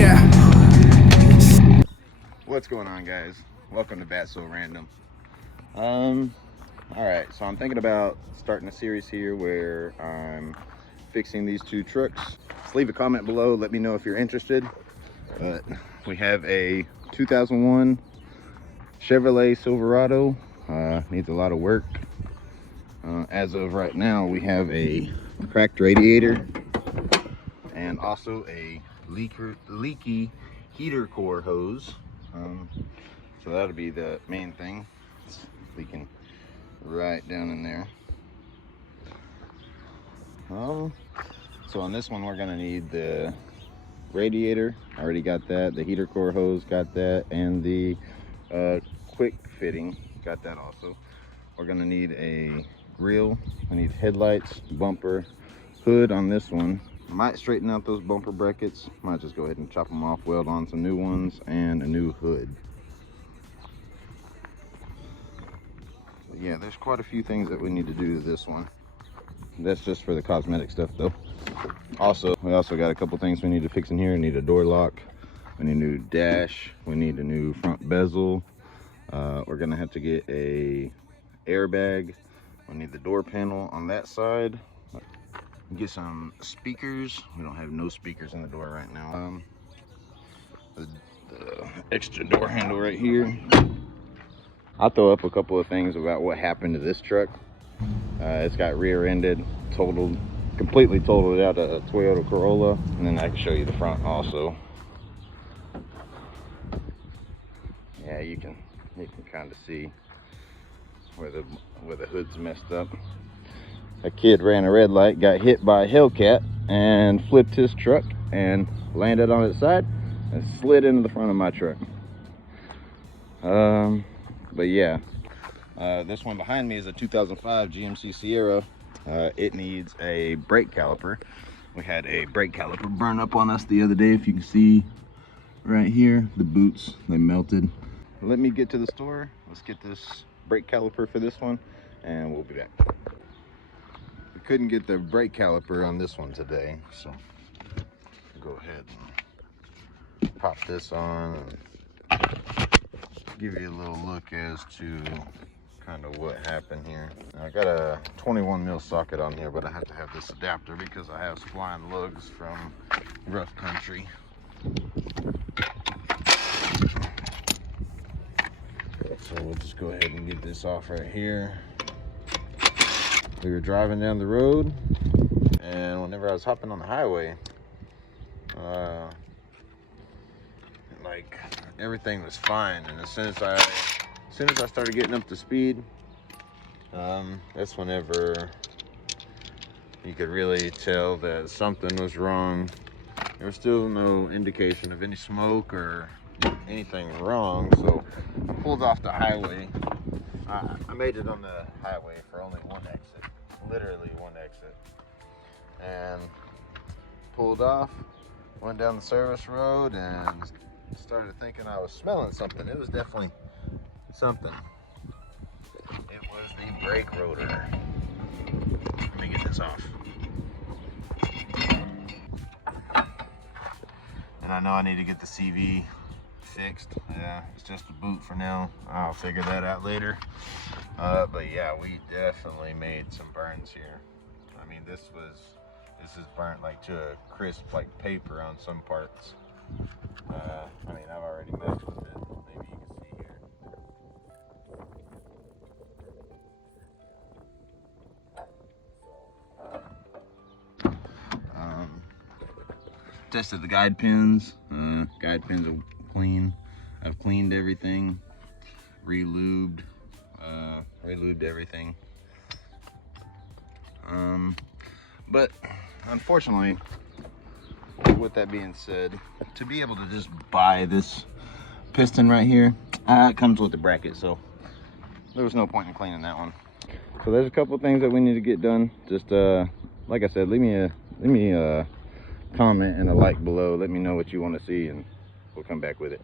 Yeah. What's going on, guys? Welcome to Bat So Random. Alright, so I'm thinking about starting a series here where I'm fixing these two trucks. Just leave a comment below, let me know if you're interested. But we have a 2001 Chevrolet Silverado, needs a lot of work. As of right now, we have a cracked radiator and also a leaky heater core hose. So that'll be the main thing. It's leaking right down in there. So on this one, we're gonna need the radiator. I already got that. The heater core hose, got that, and the quick fitting, got that also. We're gonna need a grill. I need headlights, bumper, hood on this one. I might straighten out those bumper brackets. Might just go ahead and chop them off, weld on some new ones, and a new hood. Yeah, there's quite a few things that we need to do to this one. That's just for the cosmetic stuff though. Also, we also got a couple things we need to fix in here. We need a door lock, we need a new dash, we need a new front bezel. We're gonna have to get a airbag. We need the door panel on that side. Get some speakers. We don't have no speakers in the door right now. The extra door handle right here. I'll throw up a couple of things about what happened to this truck. It's got rear-ended, completely totaled out a Toyota Corolla, and then I can show you the front also. Yeah, you can kind of see where the hood's messed up. A kid ran a red light, got hit by a Hellcat, and flipped his truck and landed on its side and slid into the front of my truck. But yeah, this one behind me is a 2005 GMC Sierra. It needs a brake caliper. We had a brake caliper burn up on us the other day. If you can see right here, the boots, they melted. Let me get to the store. Let's get this brake caliper for this one, and we'll be back. We couldn't get the brake caliper on this one today, so go ahead and pop this on and give you a little look as to kind of what happened here. Now, I got a 21 mil socket on here, but I have to have this adapter because I have flying lugs from rough country. So we'll just go ahead and get this off right here. We were driving down the road, and whenever I was hopping on the highway, like everything was fine, and as soon as I started getting up to speed, that's whenever you could really tell that something was wrong. There was still no indication of any smoke or anything wrong, so I pulled off the highway. I made it on the highway for only one exit, literally one exit, and pulled off, went down the service road, and started thinking I was smelling something. It was definitely something. It was the brake rotor. Let me get this off. And I know I need to get the CV fixed. Yeah, it's just a boot for now. I'll figure that out later. But yeah, we definitely made some burns here. I mean, this is burnt like to a crisp, like paper on some parts. I mean, I've already messed with it. Maybe you can see here. Tested the guide pins. Guide pins are clean. I've cleaned everything, re-lubed everything. But unfortunately, with that being said, to be able to just buy this piston right here, it comes with the bracket, so there was no point in cleaning that one. So there's a couple of things that we need to get done. Just like I said, leave me a comment and a like below. Let me know what you want to see, and we'll come back with it.